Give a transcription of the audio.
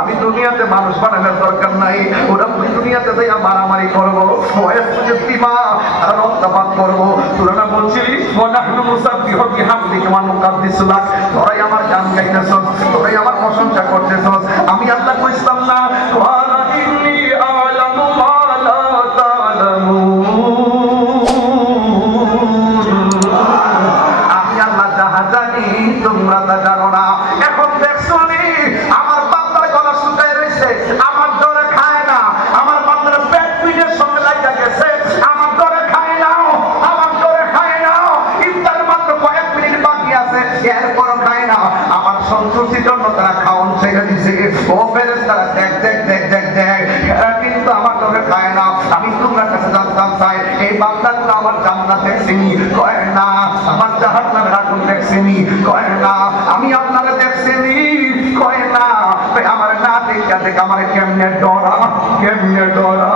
আমি দুনিয়াতে মানুষ বানানোর দরকার নাই, ওরা দুনিয়াতে যাইয়া মারামারি করবো, দিমা রক্তপাত করবো। তোরা না বলছিলি তোরাই আমার গান গাইতেছ, তোরাই আমার প্রশংসা করতেছ, আমি আল্লাহ কইতাম না আমি আল্লাহ যাহা জানি তোমরা তা জানো না। এখন দেখছো আমার বান্দার গলা শুকায় রয়েছে, আমার ডরে খায় না, আমার বান্দার পেট পিঠের সঙ্গে লাগা গেছে, আমার ডরে খায় না, আমার ডরে খায় না, ইফতার মাত্র কয়েক মিনিট বাকি আছে, এরপরও খায় না। আমার সন্তুষ্টির জন্য তারা খাওয়ান ছেড়ে দিছে। ও ফেরেশতারা দেখ দেখ দেখ দেখ দেখ, এরা কিন্তু আমার ডরে খায় না। আমি তোমার কাছে জানতাম চাই এই বান্দাগুলো আমার জান্নাত দেখছিনি, কয় না, আমার জাহান্নামের আগুন দেখছিনি, কয় না, আমি আপনারা দেখছিনি, কয় না। আমার না দেখা দেখ আমার কেমনে ডরা, কেমনে ডরা।